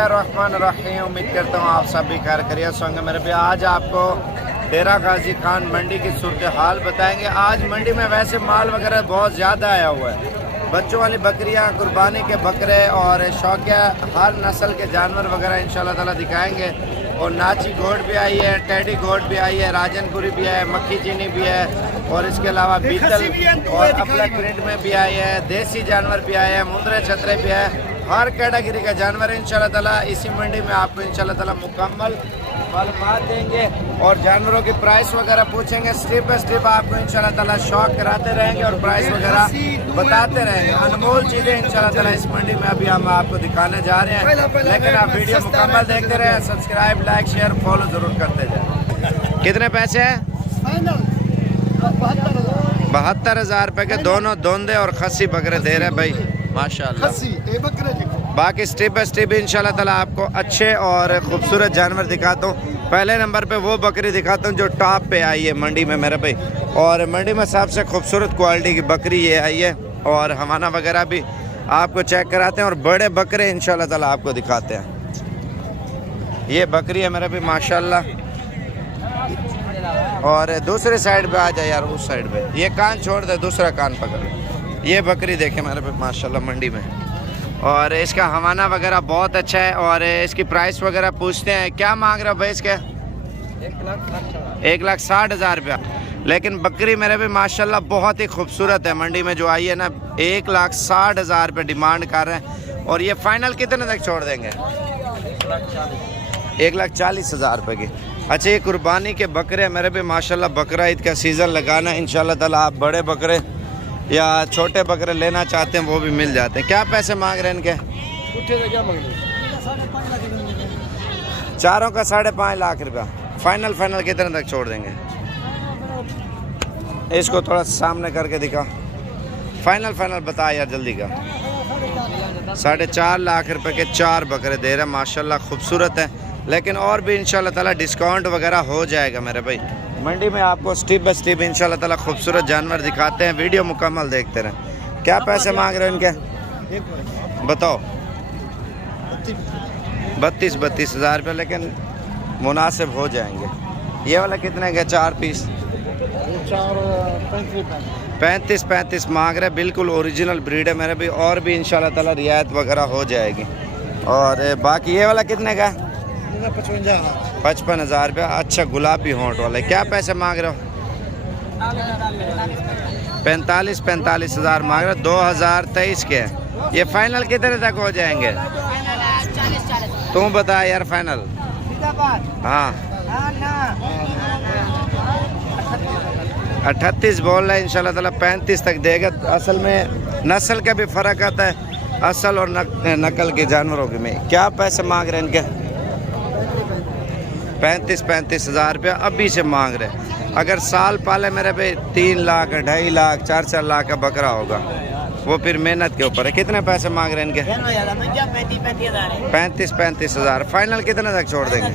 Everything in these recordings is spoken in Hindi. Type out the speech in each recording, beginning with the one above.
बिस्मिल्लाहिर्रहमानिर्रहीम। उम्मीद करता हूँ आप सब भी खैर खैरियत से होंगे। मेरे पे आज आपको डेरा गाजी खान मंडी की सूरत हाल बताएंगे। आज मंडी में वैसे माल वगैरह बहुत ज़्यादा आया हुआ है। बच्चों वाली बकरियाँ, कुर्बानी के बकरे और शौकिया हर नस्ल के जानवर वगैरह इंशाल्लाह ताला दिखाएंगे। और नाची घोट भी आई है, टेडी घोट भी आई है, राजनपुरी भी है, मक्खी चीनी भी है और इसके अलावा बीतल और अपलक प्रिंट में भी आई है। देसी जानवर भी आए हैं, मुंदरे छतरे भी है। हर कैटेगरी का जानवर है इंशाल्लाह ताला इसी मंडी में आपको इंशाल्लाह ताला मुकम्मल मालूमात देंगे और जानवरों की प्राइस वगैरह पूछेंगे। स्टेप बाय स्टेप आपको इंशाल्लाह ताला शौक कराते रहेंगे और प्राइस वगैरह बताते रहेंगे। अनमोल चीज़ें इंशाल्लाह ताला इस मंडी में अभी हम आपको दिखाने जा रहे हैं। लेकिन आप वीडियो मुकम्मल देखते रहें, सब्सक्राइब, लाइक, शेयर, फॉलो ज़रूर करते जाए। कितने पैसे हैं? 72,000 रुपये के दोनों दोंदे और खस्सी बकरे दे रहे हैं भाई, माशाल्लाह। बाकी स्टेप बाय स्टेप इंशाल्लाह ताला आपको अच्छे और खूबसूरत जानवर दिखाता हूँ। पहले नंबर पे वो बकरी दिखाता हूँ जो टॉप पे आई है मंडी में मेरे भाई। और मंडी में सबसे खूबसूरत क्वालिटी की बकरी ये आई है और हवाना वगैरह भी आपको चेक कराते हैं और बड़े बकरे इंशाल्लाह ताला आपको दिखाते हैं। ये बकरी है मेरे भाई माशाल्लाह। और दूसरे साइड पे आ जाए यार, उस साइड पे ये कान छोड़ दे, दूसरा कान पकड़। ये बकरी देखे मेरे पे माशाल्लाह मंडी में। और इसका हवाना वगैरह बहुत अच्छा है और इसकी प्राइस वगैरह पूछते हैं। क्या मांग रहे हो भाई इसके? 1,60,000 रुपया। लेकिन बकरी मेरे भी माशाल्लाह बहुत ही खूबसूरत है। मंडी में जो आई है ना 1,60,000 रुपये डिमांड कर रहे हैं और ये फाइनल कितने तक छोड़ देंगे? 1,40,000 रुपये की। अच्छा, ये कुर्बानी के बकरे मेरे भी माशाल्लाह। बकरा ईद का सीज़न लगाना इंशाल्लाह ताला आप बड़े बकरे या छोटे बकरे लेना चाहते हैं वो भी मिल जाते हैं। क्या पैसे मांग रहे हैं इनके? चारों का 5.5 लाख रुपया। फाइनल कितने तक छोड़ देंगे? इसको थोड़ा सामने करके दिखा। फाइनल बता यार जल्दी का। 4.5 लाख रुपए के 4 बकरे दे रहे हैं माशाल्लाह, खूबसूरत है। लेकिन और भी इंशाल्लाह ताला डिस्काउंट वगैरह हो जाएगा मेरे भाई। मंडी में आपको स्टेप बाय स्टेप इंशाल्लाह ताला खूबसूरत जानवर दिखाते हैं। वीडियो मुकम्मल देखते रहें। क्या पैसे मांग रहे हैं इनके बताओ? 32,000 रुपये, लेकिन मुनासिब हो जाएंगे। ये वाला कितने के 4 पीस? 35 मांग रहे। बिल्कुल ओरिजिनल ब्रीड है मेरे भी। और भी इंशाल्लाह ताला रियायत वगैरह हो जाएगी। और बाकी ये वाला कितने का? 55,000 रुपया। अच्छा, गुलाबी होंठ वाला। क्या पैसे मांग रहे हो? 45,000 मांग रहे हो। 2023 के। ये फाइनल कितने तक हो जाएंगे? तुम बता यार फाइनल। हाँ 38 बोल रहा है इंशाल्लाह ताला 35 तक देगा। असल में नस्ल का भी फ़र्क आता है, असल और नकल के जानवरों के में। क्या पैसे मांग रहे हैं इनके? 35,000 रुपया अभी से मांग रहे। अगर साल पाले मेरे पे 3 लाख, 2.5 लाख, 4 लाख का बकरा होगा, वो फिर मेहनत के ऊपर है। कितने पैसे मांग रहे हैं इनके? 35,000। फाइनल कितने तक छोड़ देंगे?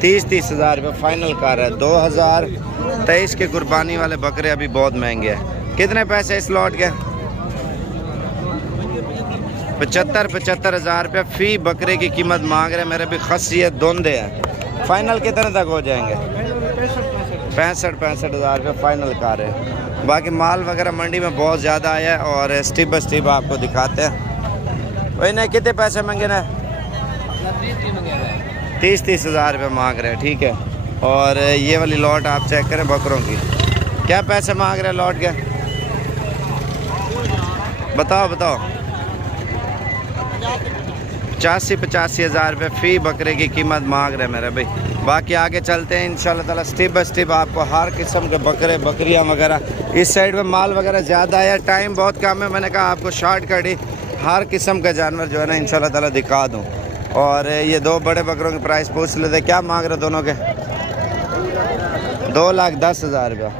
30,000 रुपये फाइनल कर रहा है। 2023 के कुर्बानी वाले बकरे अभी बहुत महंगे हैं। कितने पैसे इस लॉट के? 75,000 रुपये फी बकरे की कीमत मांग रहे हैं मेरे भी। खस्सी है, दोंदे हैं। फाइनल कितने तक हो जाएंगे? 65,000 रुपये फाइनल कर रहे हैं। बाकी माल वगैरह मंडी में बहुत ज़्यादा आया है और स्टेप बाय स्टेप आपको दिखाते हैं। वही नहीं, कितने पैसे मांगे ना? 30,000 रुपये मांग रहे हैं। ठीक है। और ये वाली लॉट आप चेक करें बकरों की। क्या पैसे मांग रहे हैं लॉट के? बताओ। 85,000 रुपये फ़ी बकरे की कीमत मांग रहे हैं मेरे भाई। बाकी आगे चलते हैं इंशाल्लाह ताला। स्टेप बाय स्टेप आपको हर किस्म के बकरे, बकरियां वगैरह। इस साइड में माल वगैरह ज़्यादा है, टाइम बहुत कम है। मैंने कहा आपको शॉर्टकट ही हर किस्म का जानवर जो है ना इंशाल्लाह ताला दिखा दूँ। और ये 2 बड़े बकरों की प्राइस पूछ लेते। क्या मांग रहे दोनों के? 2,10,000 रुपया।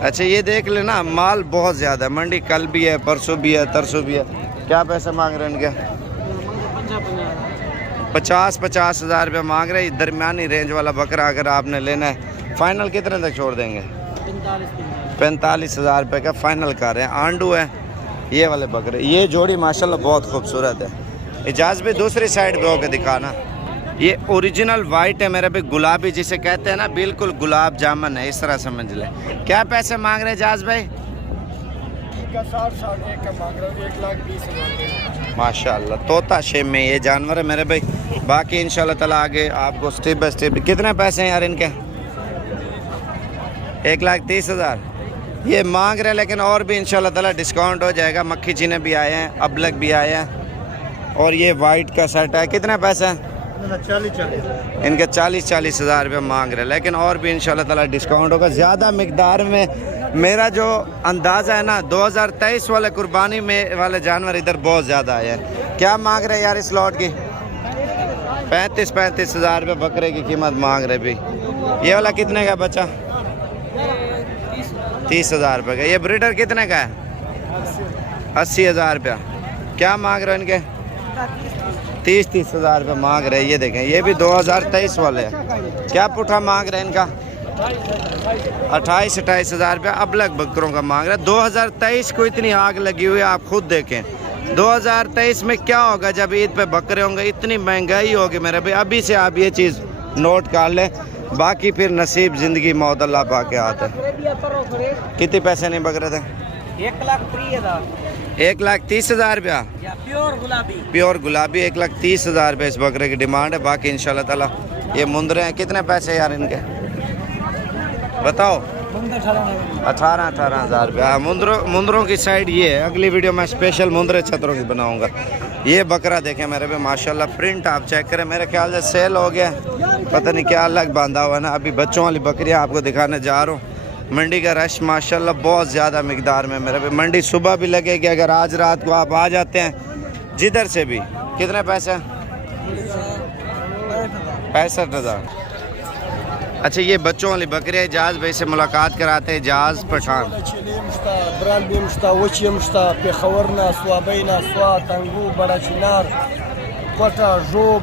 अच्छा, ये देख लेना माल बहुत ज़्यादा है। मंडी कल भी है, परसों भी है, तरसों भी है। क्या पैसे मांग रहे हैं इनके? 50,000 रुपये मांग रहे हैं। दरमियानी रेंज वाला बकरा अगर आपने लेना है, फाइनल कितने तक छोड़ देंगे? 45,000 रुपये का फाइनल कर रहे हैं। आंडू है ये वाले बकरे, ये जोड़ी माशाल्लाह बहुत खूबसूरत है। इजाज़ भी दूसरी साइड पे होकर दिखाना। ये ओरिजिनल वाइट है मेरे भाई, गुलाबी जिसे कहते हैं ना, बिल्कुल गुलाब जामुन है, इस तरह समझ ले। क्या पैसे मांग रहे इजाज़ भाई? 1,20,000 माशाल्लाह, तोता शेम में ये जानवर है मेरे भाई। बाकी इंशाल्लाह ताला आगे आपको स्टेप बाय स्टेप। कितने पैसे हैं यार इनके? 1,30,000 ये मांग रहे हैं, लेकिन और भी इंशाल्लाह ताला डिस्काउंट हो जाएगा। मक्खी चीने भी आए हैं, अबलग भी आए हैं, और ये वाइट का सेट है। कितने पैसे हैं? 40 इनके 40,000 रुपये मांग रहे हैं, लेकिन और भी इंशाल्लाह ताला डिस्काउंट होगा। ज़्यादा मिकदार में मेरा जो अंदाज़ा है ना, 2023 वाले कुर्बानी में वाले जानवर इधर बहुत ज़्यादा आए हैं। क्या मांग रहे हैं यार इस लॉट की? 35,000 रुपये बकरे की कीमत मांग रहे भी। ये वाला कितने का बच्चा? 30,000 रुपये का। ये ब्रीडर कितने का है? 80,000 रुपया। क्या मांग रहे हो इनके? 30,000 रुपये मांग रहे हैं। ये देखें, ये भी 2023 वाले हैं। क्या पुठा मांग रहे हैं इनका? 28,000 रुपया अबलग बकरों का मांग रहा है। 2023 को इतनी आग लगी हुई है, आप खुद देखें। 2023 में क्या होगा जब ईद पे बकरे होंगे? इतनी महंगाई होगी मेरे भाई। अभी से आप ये चीज़ नोट कर लें, बाकी फिर नसीब ज़िंदगी मौत अल्लाह पाके आता है। कितने पैसे नहीं बकरे थे? 1,30,000 रुपया प्योर गुलाबी। 1,30,000 रुपये इस बकरे की डिमांड है। बाकी इंशाल्लाह ताला ये मुंदरे हैं। कितने पैसे यार इनके बताओ? 18,000 रुपया। मुंदरों की साइड ये है। अगली वीडियो में स्पेशल मुंदरे छतरों की बनाऊंगा। ये बकरा देखें मेरे पे माशाल्लाह, प्रिंट आप चेक करें। मेरे ख्याल से सेल हो गया, पता नहीं क्या अलग बांधा हुआ है ना। अभी बच्चों वाली बकरियाँ आपको दिखाने जा रहा हूँ। मंडी का रश माशाल्लाह बहुत ज़्यादा मिकदार में मेरे पे। मंडी सुबह भी लगेगी, अगर आज रात को आप आ जाते हैं जिधर से भी। कितने पैसे? 65,000। अच्छा, ये बच्चों वाली बकरियाँ। इजाज़ भाई से मुलाकात कराते हैं। इजाज़ पठान। कोटा जोब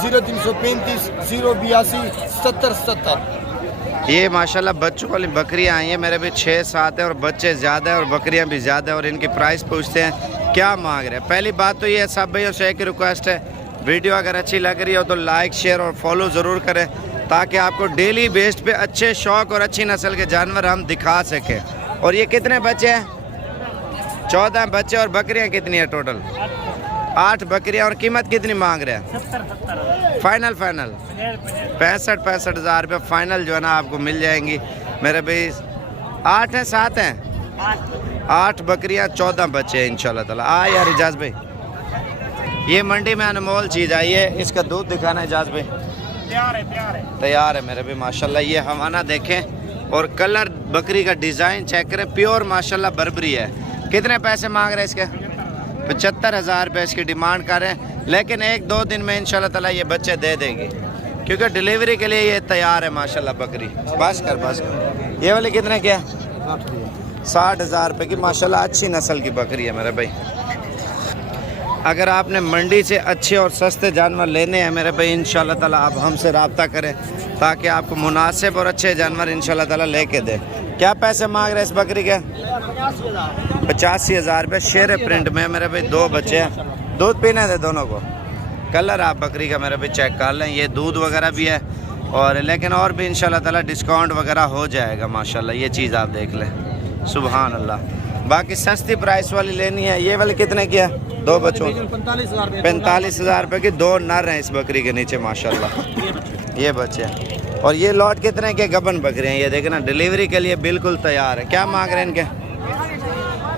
0335 082 70 70. ये माशाल्लाह बच्चों वाली बकरियां आई हैं मेरे भी। 6-7 है और बच्चे ज़्यादा है और बकरियां भी ज़्यादा है। और इनकी प्राइस पूछते हैं क्या मांग रहे हैं। पहली बात तो ये है, सब भाइयों से एक ही रिक्वेस्ट है, वीडियो अगर अच्छी लग रही हो तो लाइक शेयर और फॉलो ज़रूर करें, ताकि आपको डेली बेस्ड पे अच्छे शौक़ और अच्छी नस्ल के जानवर हम दिखा सकें। और ये कितने बच्चे हैं? 14 बच्चे। और बकरियाँ कितनी है टोटल? 8 बकरियाँ। और कीमत कितनी मांग रहे हैं? फाइनल 65,000 रुपये फाइनल जो है ना आपको मिल जाएंगी मेरे भाई। 8 हैं 7 हैं? 8 बकरियां 14 बच्चे हैं इंशाल्लाह ताला। यार इजाज़ भाई, ये मंडी में अनमोल चीज़ आई है। इसका दूध दिखाना इजाज़ भाई। तैयार है मेरे भाई माशाल्लाह। ये हवाना देखें और कलर बकरी का डिज़ाइन चेक करें। प्योर माशाल्लाह बर्बरी है। कितने पैसे मांग रहे हैं इसके? 75,000 रुपये इसकी डिमांड कर रहे हैं, लेकिन 1-2 दिन में इंशाल्लाह ताला ये बच्चे दे देगी, क्योंकि डिलीवरी के लिए ये तैयार है माशाल्लाह बकरी। बस कर। ये वाली कितने क्या? 60,000 रुपये की माशाल्लाह अच्छी नस्ल की बकरी है मेरे भाई। अगर आपने मंडी से अच्छे और सस्ते जानवर लेने हैं मेरे भाई, इंशाल्लाह ताला आप हमसे रब्ता करें, ताकि आपको मुनासिब और अच्छे जानवर इंशाल्लाह ताला लेके दें। क्या पैसे मांग रहे हैं इस बकरी के? 85,000 रुपये। शेर प्रिंट में मेरे भाई। 2 बच्चे हैं। दूध पीने दे दोनों को। कलर आप बकरी का मेरे भाई चेक कर लें। ये दूध वगैरह भी है, और लेकिन और भी इंशाल्लाह ताला डिस्काउंट वगैरह हो जाएगा माशाल्लाह। ये चीज़ आप देख लें, सुभान अल्लाह। बाकी सस्ती प्राइस वाली लेनी है। ये वाली कितने की है? 2 बच्चों 45,000 रुपये की। 2 नर हैं इस बकरी के नीचे माशाल्लाह। ये बच्चे हैं। और ये लॉट कितने के? गबन बकरी हैं। ये देखें ना, डिलीवरी के लिए बिल्कुल तैयार है। क्या मांग रहे हैं इनके?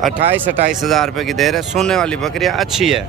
28,000 रुपये की दे रहे। सोने वाली बकरियाँ अच्छी है।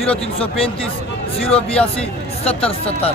0335 082 70 70.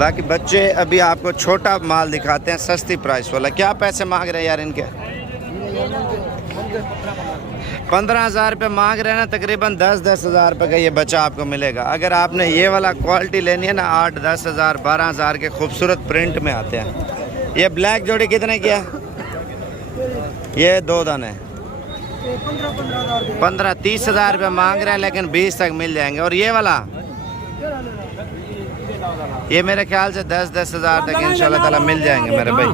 बाकी बच्चे अभी आपको छोटा माल दिखाते हैं सस्ती प्राइस वाला. क्या पैसे मांग रहे हैं यार इनके? 15,000 रुपये मांग रहे हैं ना. तकरीबन 10-10 हज़ार रुपये का ये बच्चा आपको मिलेगा. अगर आपने ये वाला क्वालिटी लेनी है ना 8-10 हज़ार 12 हज़ार के खूबसूरत प्रिंट में आते हैं. ये ब्लैक जोड़ी कितने की है? ये 2 दाने 15-30 हज़ार रुपये मांग रहे हैं लेकिन 20 तक मिल जाएंगे. और ये वाला ये मेरे ख्याल से 10-10 हज़ार तक इंशाल्लाह ताला मिल जाएंगे मेरे भाई.